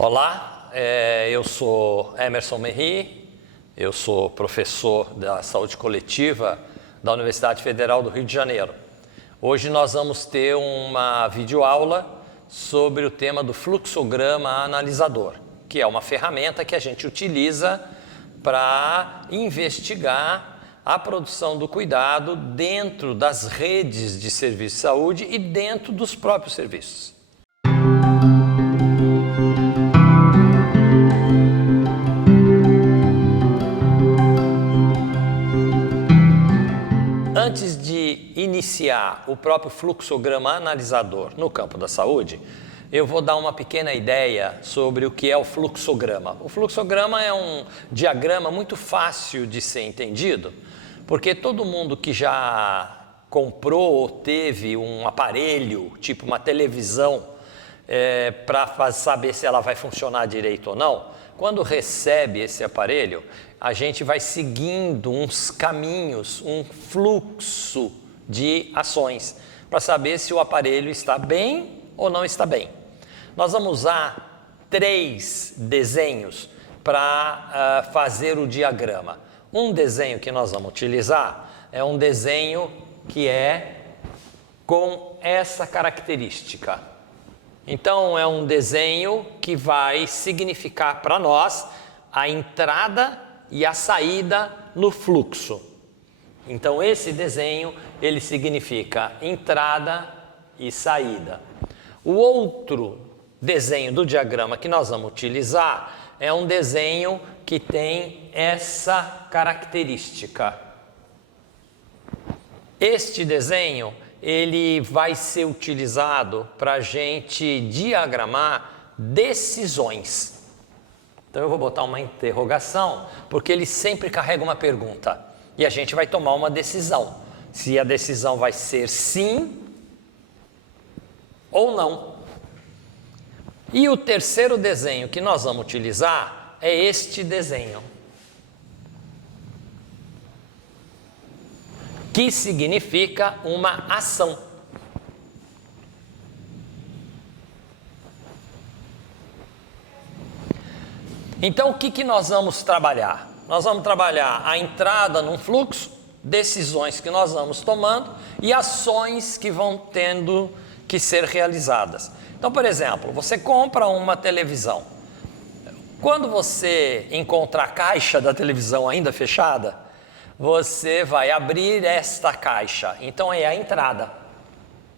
Olá, eu sou Emerson Merri, eu sou professor da Saúde Coletiva da Universidade Federal do Rio de Janeiro. Hoje nós vamos ter uma videoaula sobre o tema do fluxograma analisador, que é uma ferramenta que a gente utiliza para investigar a produção do cuidado dentro das redes de serviço de saúde e dentro dos próprios serviços. Antes de iniciar o próprio fluxograma analisador no campo da saúde, eu vou dar uma pequena ideia sobre o que é o fluxograma. O fluxograma é um diagrama muito fácil de ser entendido, porque todo mundo que já comprou ou teve um aparelho, tipo uma televisão, para saber se ela vai funcionar direito ou não, quando recebe esse aparelho, a gente vai seguindo uns caminhos, um fluxo de ações, para saber se o aparelho está bem ou não está bem. Nós vamos usar 3 desenhos para fazer o diagrama. Um desenho que nós vamos utilizar é um desenho que é com essa característica. Então, é um desenho que vai significar para nós a entrada e a saída no fluxo. Então, esse desenho, ele significa entrada e saída. O outro desenho do diagrama que nós vamos utilizar é um desenho que tem essa característica. Este desenho, ele vai ser utilizado para a gente diagramar decisões. Então eu vou botar uma interrogação, porque ele sempre carrega uma pergunta. E a gente vai tomar uma decisão. Se a decisão vai ser sim ou não. E o terceiro desenho que nós vamos utilizar é este desenho, que significa uma ação. Então, o que nós vamos trabalhar? Nós vamos trabalhar a entrada num fluxo, decisões que nós vamos tomando e ações que vão tendo que ser realizadas. Então, por exemplo, você compra uma televisão. Quando você encontra a caixa da televisão ainda fechada, você vai abrir esta caixa. Então, é a entrada,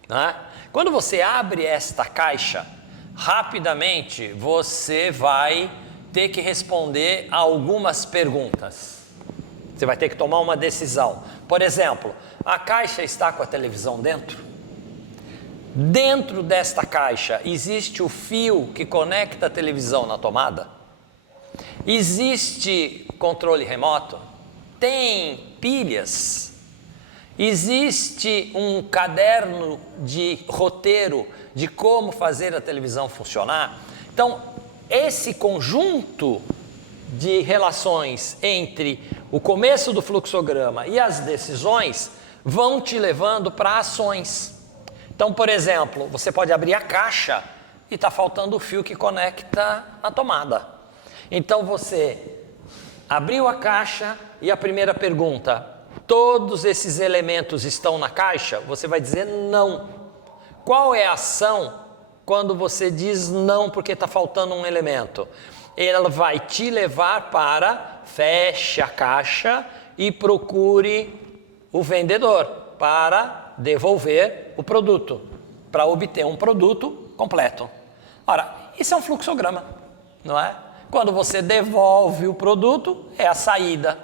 né? Quando você abre esta caixa, rapidamente você vai ter que responder a algumas perguntas. Você vai ter que tomar uma decisão. Por exemplo, a caixa está com a televisão dentro? Dentro desta caixa existe o fio que conecta a televisão na tomada? Existe controle remoto? Tem pilhas? Existe um caderno de roteiro de como fazer a televisão funcionar? Então, esse conjunto de relações entre o começo do fluxograma e as decisões vão te levando para ações. Então, por exemplo, você pode abrir a caixa e está faltando o fio que conecta a tomada. Então, você abriu a caixa e a primeira pergunta, todos esses elementos estão na caixa? Você vai dizer não. Qual é a ação quando você diz não porque está faltando um elemento? Ela vai te levar para feche a caixa e procure o vendedor para devolver o produto, para obter um produto completo. Ora, isso é um fluxograma, não é? Quando você devolve o produto, é a saída.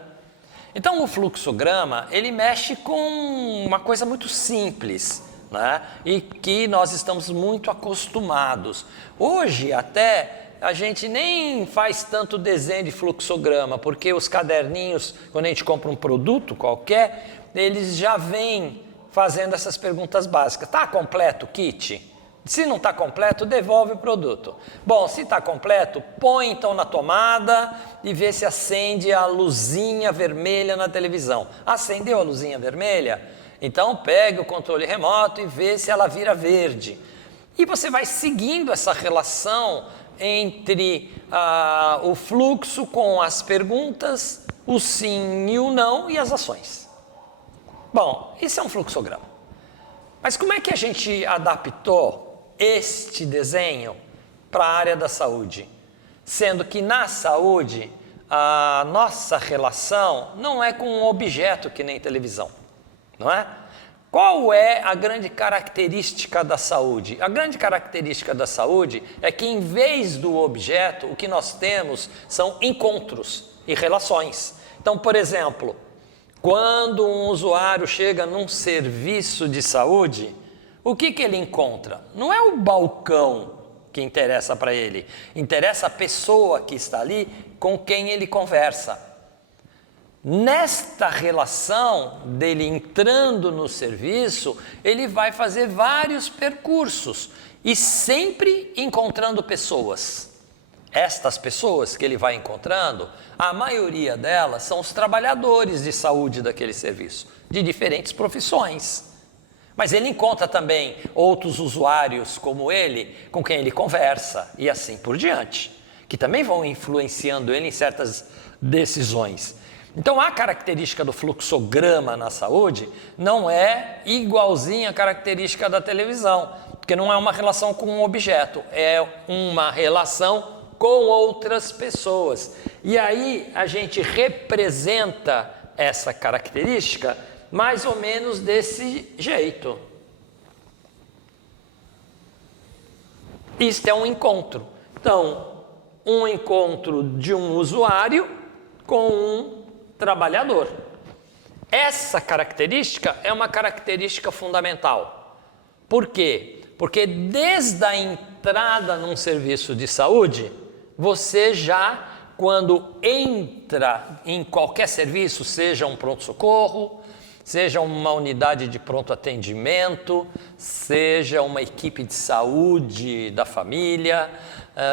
Então, o fluxograma, ele mexe com uma coisa muito simples, né? E que nós estamos muito acostumados. Hoje, até, a gente nem faz tanto desenho de fluxograma, porque os caderninhos, quando a gente compra um produto qualquer, eles já vêm fazendo essas perguntas básicas. Está completo o kit? Se não está completo, devolve o produto. Bom, se está completo, põe então na tomada e vê se acende a luzinha vermelha na televisão. Acendeu a luzinha vermelha? Então pegue o controle remoto e vê se ela vira verde. E você vai seguindo essa relação entre o fluxo com as perguntas, o sim e o não e as ações. Bom, isso é um fluxograma. Mas como é que a gente adaptou este desenho para a área da saúde? Sendo que na saúde, a nossa relação não é com um objeto que nem televisão, não é? Qual é a grande característica da saúde? A grande característica da saúde é que, em vez do objeto, o que nós temos são encontros e relações. Então, por exemplo, quando um usuário chega num serviço de saúde, o que ele encontra? Não é o balcão que interessa para ele, interessa a pessoa que está ali com quem ele conversa. Nesta relação dele entrando no serviço, ele vai fazer vários percursos e sempre encontrando pessoas. Estas pessoas que ele vai encontrando, a maioria delas são os trabalhadores de saúde daquele serviço, de diferentes profissões. Mas ele encontra também outros usuários como ele, com quem ele conversa e assim por diante, que também vão influenciando ele em certas decisões. Então, a característica do fluxograma na saúde não é igualzinha à característica da televisão, porque não é uma relação com um objeto, é uma relação com outras pessoas. E aí a gente representa essa característica mais ou menos desse jeito. Isto é um encontro. Então, um encontro de um usuário com um trabalhador. Essa característica é uma característica fundamental. Por quê? Porque desde a entrada num serviço de saúde, você já, quando entra em qualquer serviço, seja um pronto-socorro, seja uma unidade de pronto atendimento, seja uma equipe de saúde da família,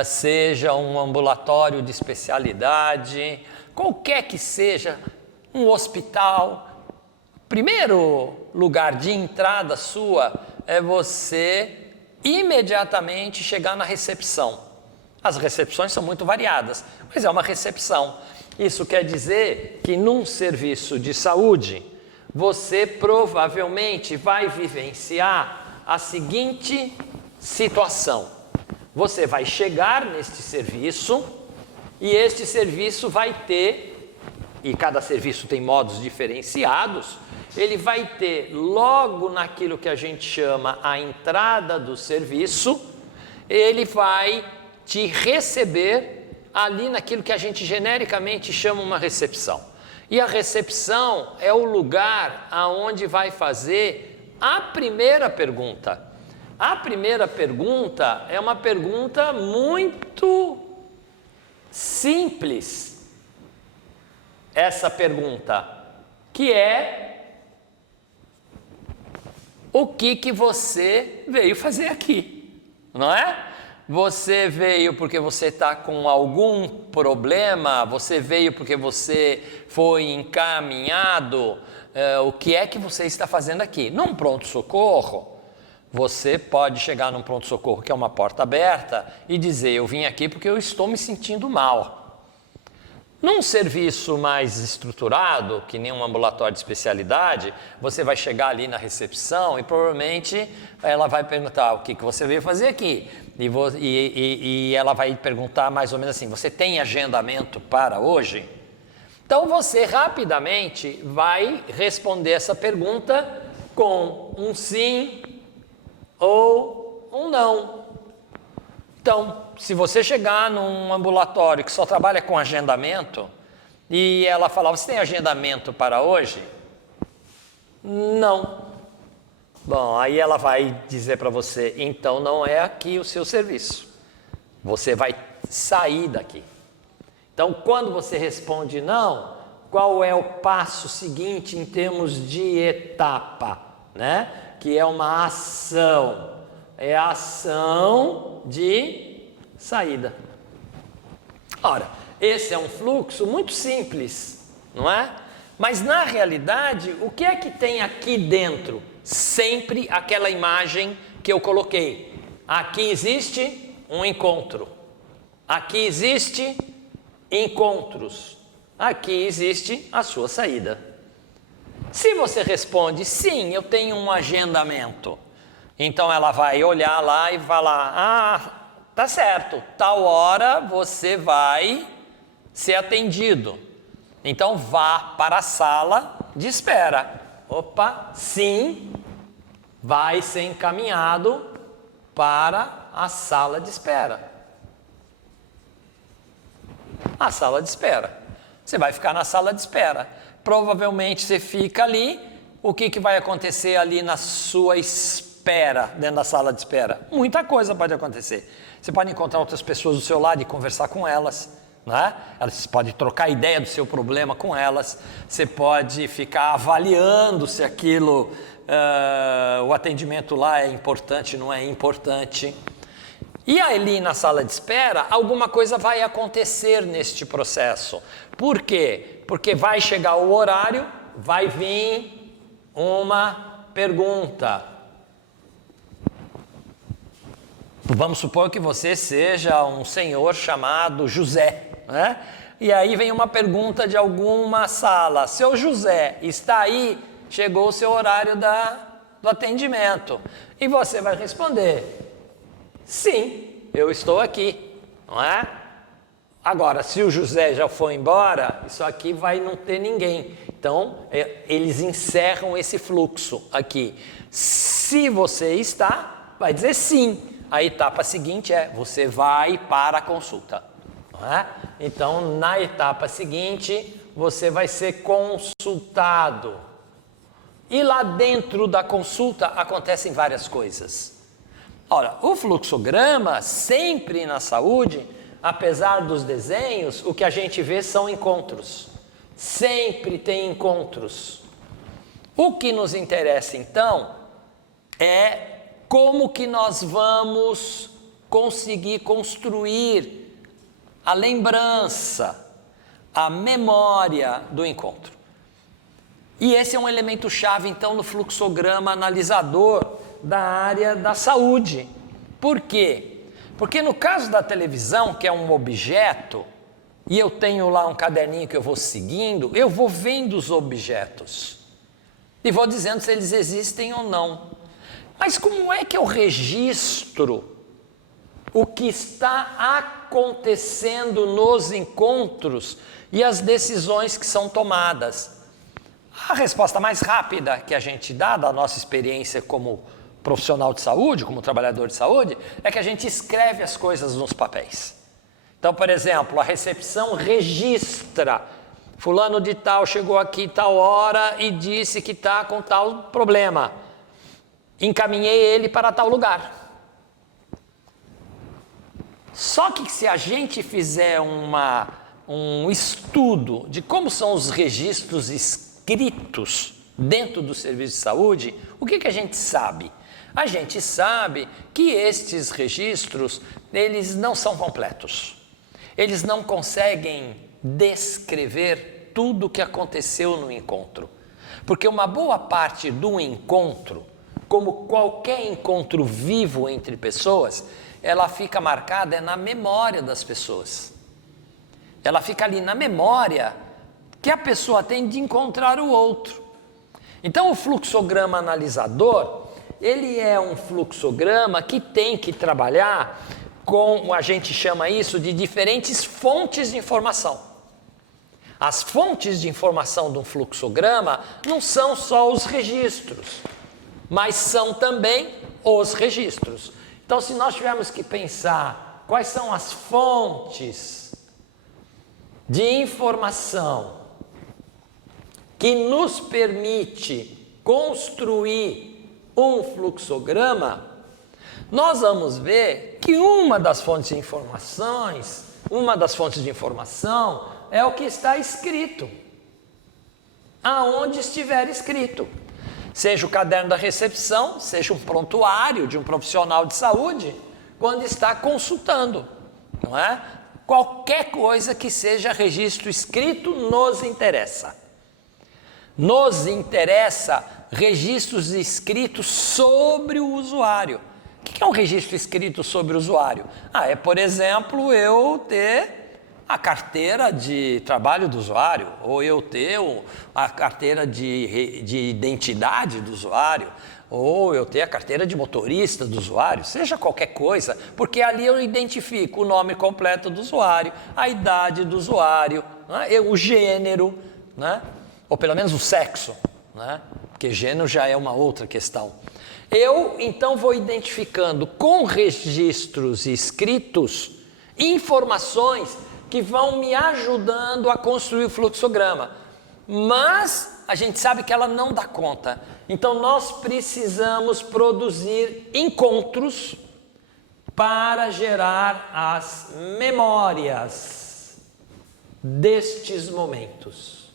seja um ambulatório de especialidade, qualquer que seja, um hospital, primeiro lugar de entrada sua é você imediatamente chegar na recepção. As recepções são muito variadas, mas é uma recepção. Isso quer dizer que num serviço de saúde, você provavelmente vai vivenciar a seguinte situação. Você vai chegar neste serviço e este serviço vai ter, e cada serviço tem modos diferenciados, ele vai ter logo naquilo que a gente chama a entrada do serviço, ele vai te receber ali naquilo que a gente genericamente chama uma recepção. E a recepção é o lugar aonde vai fazer a primeira pergunta. A primeira pergunta é uma pergunta muito simples. Essa pergunta, que é: o que você veio fazer aqui? Não é? Você veio porque você está com algum problema? Você veio porque você foi encaminhado? O que é que você está fazendo aqui? Num pronto-socorro, você pode chegar num pronto-socorro que é uma porta aberta e dizer: eu vim aqui porque eu estou me sentindo mal. Num serviço mais estruturado, que nem um ambulatório de especialidade, você vai chegar ali na recepção e provavelmente ela vai perguntar: o que você veio fazer aqui? E ela vai perguntar mais ou menos assim: você tem agendamento para hoje? Então você rapidamente vai responder essa pergunta com um sim ou um não. Então, se você chegar num ambulatório que só trabalha com agendamento e ela falar: você tem agendamento para hoje? Não. Bom, aí ela vai dizer para você: então não é aqui o seu serviço. Você vai sair daqui. Então, quando você responde não, qual é o passo seguinte em termos de etapa, né? Que é uma ação. É a ação de saída. Ora, esse é um fluxo muito simples, não é? Mas na realidade, o que é que tem aqui dentro? Sempre aquela imagem que eu coloquei. aqui existe um encontro. Aqui existe encontros. Aqui existe a sua saída. Se você responde, sim, eu tenho um agendamento, então ela vai olhar lá e falar, tá certo, tal hora você vai ser atendido. Então vá para a sala de espera. Opa, sim, vai ser encaminhado para a sala de espera. A sala de espera. Você vai ficar na sala de espera. Provavelmente você fica ali. O que vai acontecer ali na sua espera, dentro da sala de espera? Muita coisa pode acontecer. Você pode encontrar outras pessoas do seu lado e conversar com elas, né? Você pode trocar ideia do seu problema com elas. Você pode ficar avaliando se aquilo, o atendimento lá é importante, não é importante. E ali na sala de espera, alguma coisa vai acontecer neste processo. Por quê? Porque vai chegar o horário, vai vir uma pergunta. Vamos supor que você seja um senhor chamado José, né? E aí vem uma pergunta de alguma sala. Seu José, está aí? Chegou o seu horário do atendimento. E você vai responder, sim, eu estou aqui, não é? Agora, se o José já foi embora, isso aqui vai não ter ninguém. Então, eles encerram esse fluxo aqui. Se você está, vai dizer sim. A etapa seguinte é, você vai para a consulta, não é? Então, na etapa seguinte, você vai ser consultado. E lá dentro da consulta acontecem várias coisas. Ora, o fluxograma, sempre na saúde, apesar dos desenhos, o que a gente vê são encontros. Sempre tem encontros. O que nos interessa, então, é como que nós vamos conseguir construir a lembrança, a memória do encontro. E esse é um elemento chave, então, no fluxograma analisador da área da saúde. Por quê? Porque no caso da televisão, que é um objeto, e eu tenho lá um caderninho que eu vou seguindo, eu vou vendo os objetos e vou dizendo se eles existem ou não. Mas como é que eu registro o que está acontecendo nos encontros e as decisões que são tomadas? A resposta mais rápida que a gente dá da nossa experiência como profissional de saúde, como trabalhador de saúde, é que a gente escreve as coisas nos papéis. Então, por exemplo, a recepção registra, fulano de tal chegou aqui tal hora e disse que está com tal problema. Encaminhei ele para tal lugar. Só que se a gente fizer um estudo de como são os registros escritos dentro do serviço de saúde, o que a gente sabe? A gente sabe que estes registros, eles não são completos. Eles não conseguem descrever tudo o que aconteceu no encontro. Porque uma boa parte do encontro, como qualquer encontro vivo entre pessoas, ela fica marcada na memória das pessoas. Ela fica ali na memória que a pessoa tem de encontrar o outro. Então, o fluxograma analisador, ele é um fluxograma que tem que trabalhar com, a gente chama isso de diferentes fontes de informação. As fontes de informação de um fluxograma não são só os registros, mas são também os registros. Então, se nós tivermos que pensar quais são as fontes de informação que nos permite construir um fluxograma, nós vamos ver que uma das fontes de informação é o que está escrito, aonde estiver escrito. Seja o caderno da recepção, seja um prontuário de um profissional de saúde, quando está consultando, não é? Qualquer coisa que seja registro escrito nos interessa. Nos interessa registros escritos sobre o usuário. O que é um registro escrito sobre o usuário? É, por exemplo, eu ter a carteira de trabalho do usuário, ou eu ter a carteira de identidade do usuário, ou eu ter a carteira de motorista do usuário, seja qualquer coisa, porque ali eu identifico o nome completo do usuário, a idade do usuário, né, o gênero, né, ou pelo menos o sexo, né, porque gênero já é uma outra questão. Eu, então, vou identificando com registros escritos informações que vão me ajudando a construir o fluxograma. Mas a gente sabe que ela não dá conta. Então, nós precisamos produzir encontros para gerar as memórias destes momentos.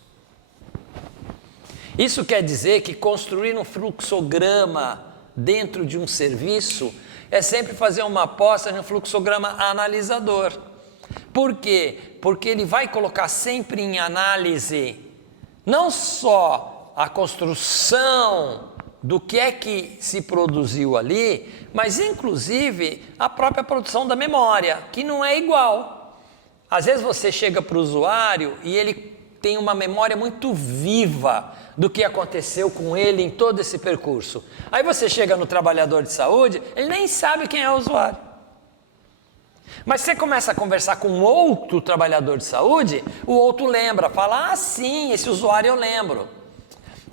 Isso quer dizer que construir um fluxograma dentro de um serviço é sempre fazer uma aposta no fluxograma analisador. Por quê? Porque ele vai colocar sempre em análise não só a construção do que é que se produziu ali, mas inclusive a própria produção da memória, que não é igual. Às vezes você chega para o usuário e ele tem uma memória muito viva do que aconteceu com ele em todo esse percurso. Aí você chega no trabalhador de saúde, ele nem sabe quem é o usuário. Mas você começa a conversar com outro trabalhador de saúde, o outro lembra, fala, sim, esse usuário eu lembro.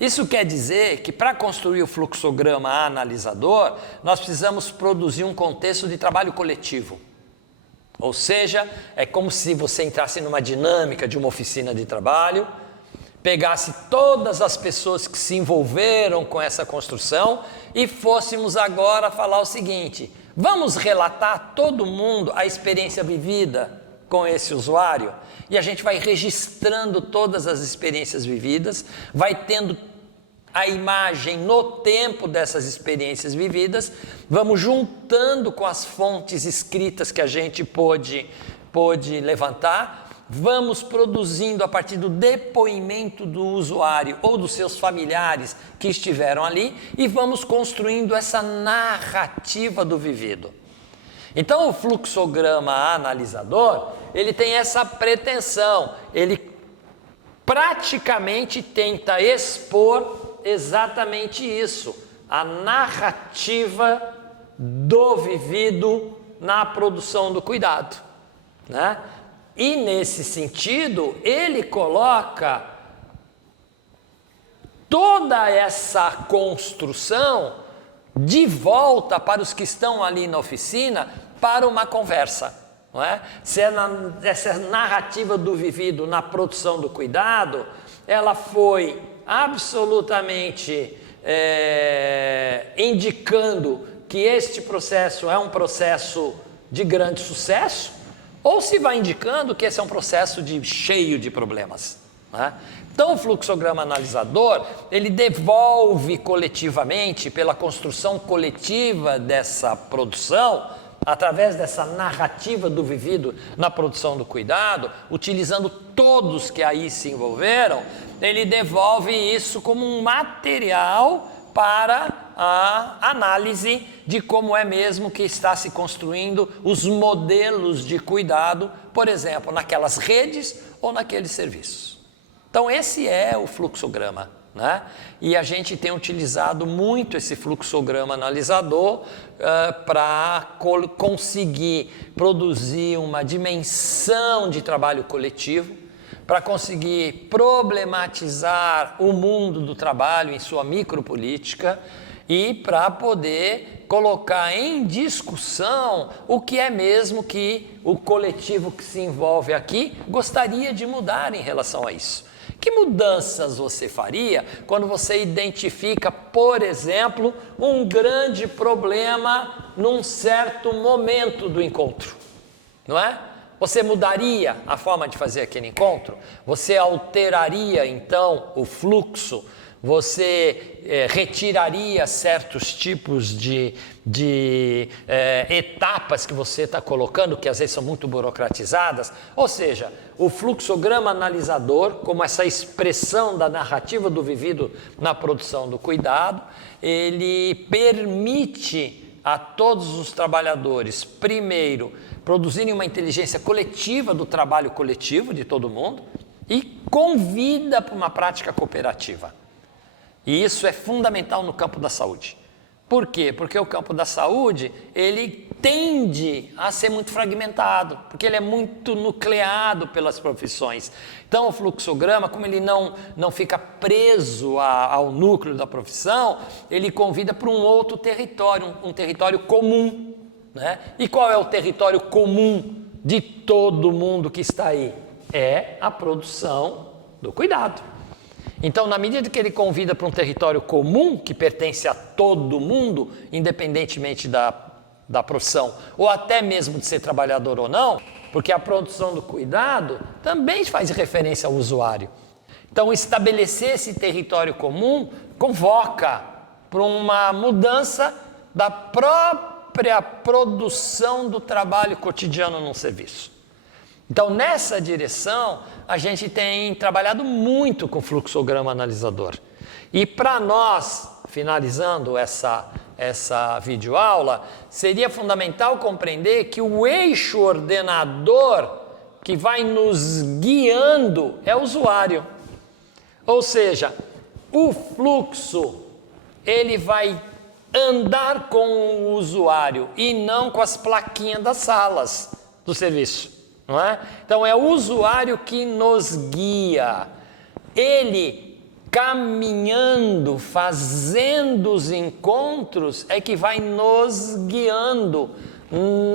Isso quer dizer que para construir o fluxograma analisador, nós precisamos produzir um contexto de trabalho coletivo. Ou seja, é como se você entrasse numa dinâmica de uma oficina de trabalho, pegasse todas as pessoas que se envolveram com essa construção e fôssemos agora falar o seguinte: vamos relatar todo mundo a experiência vivida com esse usuário? E a gente vai registrando todas as experiências vividas, vai tendo a imagem no tempo dessas experiências vividas, vamos juntando com as fontes escritas que a gente pôde levantar, vamos produzindo a partir do depoimento do usuário ou dos seus familiares que estiveram ali e vamos construindo essa narrativa do vivido. Então o fluxograma analisador, ele tem essa pretensão, ele praticamente tenta expor exatamente isso, a narrativa do vivido na produção do cuidado, né? E nesse sentido, ele coloca toda essa construção de volta para os que estão ali na oficina para uma conversa, não é? Se essa narrativa do vivido na produção do cuidado, ela foi absolutamente indicando que este processo é um processo de grande sucesso, ou se vai indicando que esse é um processo cheio de problemas, né? Então o fluxograma analisador, ele devolve coletivamente, pela construção coletiva dessa produção, através dessa narrativa do vivido na produção do cuidado, utilizando todos que aí se envolveram, ele devolve isso como um material para a análise de como é mesmo que está se construindo os modelos de cuidado, por exemplo, naquelas redes ou naqueles serviços. Então esse é o fluxograma, né? E a gente tem utilizado muito esse fluxograma analisador para conseguir produzir uma dimensão de trabalho coletivo, para conseguir problematizar o mundo do trabalho em sua micropolítica e para poder colocar em discussão o que é mesmo que o coletivo que se envolve aqui gostaria de mudar em relação a isso. Que mudanças você faria quando você identifica, por exemplo, um grande problema num certo momento do encontro, não é? Você mudaria a forma de fazer aquele encontro? Você alteraria então o fluxo? Você retiraria certos tipos de etapas que você está colocando, que às vezes são muito burocratizadas? Ou seja, o fluxograma analisador, como essa expressão da narrativa do vivido na produção do cuidado, ele permite a todos os trabalhadores, primeiro, produzirem uma inteligência coletiva do trabalho coletivo de todo mundo e convida para uma prática cooperativa. E isso é fundamental no campo da saúde. Por quê? Porque o campo da saúde, ele tende a ser muito fragmentado, porque ele é muito nucleado pelas profissões. Então, o fluxograma, como ele não fica preso ao núcleo da profissão, ele convida para um outro território, um território comum, né? E qual é o território comum de todo mundo que está aí? É a produção do cuidado. Então, na medida que ele convida para um território comum, que pertence a todo mundo, independentemente da profissão, ou até mesmo de ser trabalhador ou não, porque a produção do cuidado também faz referência ao usuário. Então, estabelecer esse território comum convoca para uma mudança da própria produção do trabalho cotidiano num serviço. Então, nessa direção, a gente tem trabalhado muito com o fluxograma analisador. E para nós, finalizando essa videoaula, seria fundamental compreender que o eixo ordenador que vai nos guiando é o usuário. Ou seja, o fluxo, ele vai andar com o usuário e não com as plaquinhas das salas do serviço. Não é? Então é o usuário que nos guia, ele caminhando, fazendo os encontros é que vai nos guiando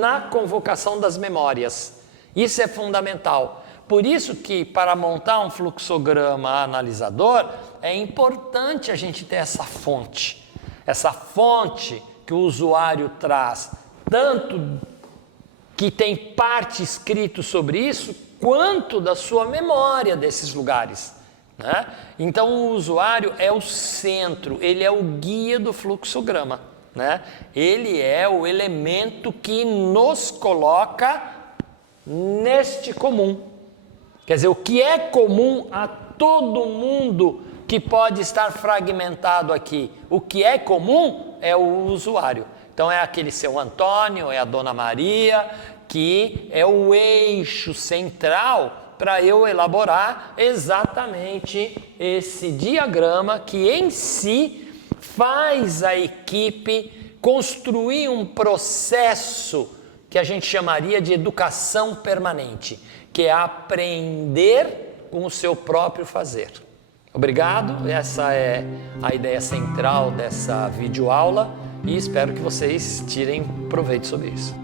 na convocação das memórias. Isso é fundamental. Por isso que para montar um fluxograma analisador é importante a gente ter essa fonte que o usuário traz, tanto que tem parte escrito sobre isso, quanto da sua memória desses lugares, né? Então o usuário é o centro, ele é o guia do fluxograma, né? Ele é o elemento que nos coloca neste comum. Quer dizer, o que é comum a todo mundo que pode estar fragmentado aqui? O que é comum é o usuário. Então é aquele seu Antônio, é a Dona Maria, que é o eixo central para eu elaborar exatamente esse diagrama que em si faz a equipe construir um processo que a gente chamaria de educação permanente, que é aprender com o seu próprio fazer. Obrigado, essa é a ideia central dessa videoaula e espero que vocês tirem proveito sobre isso.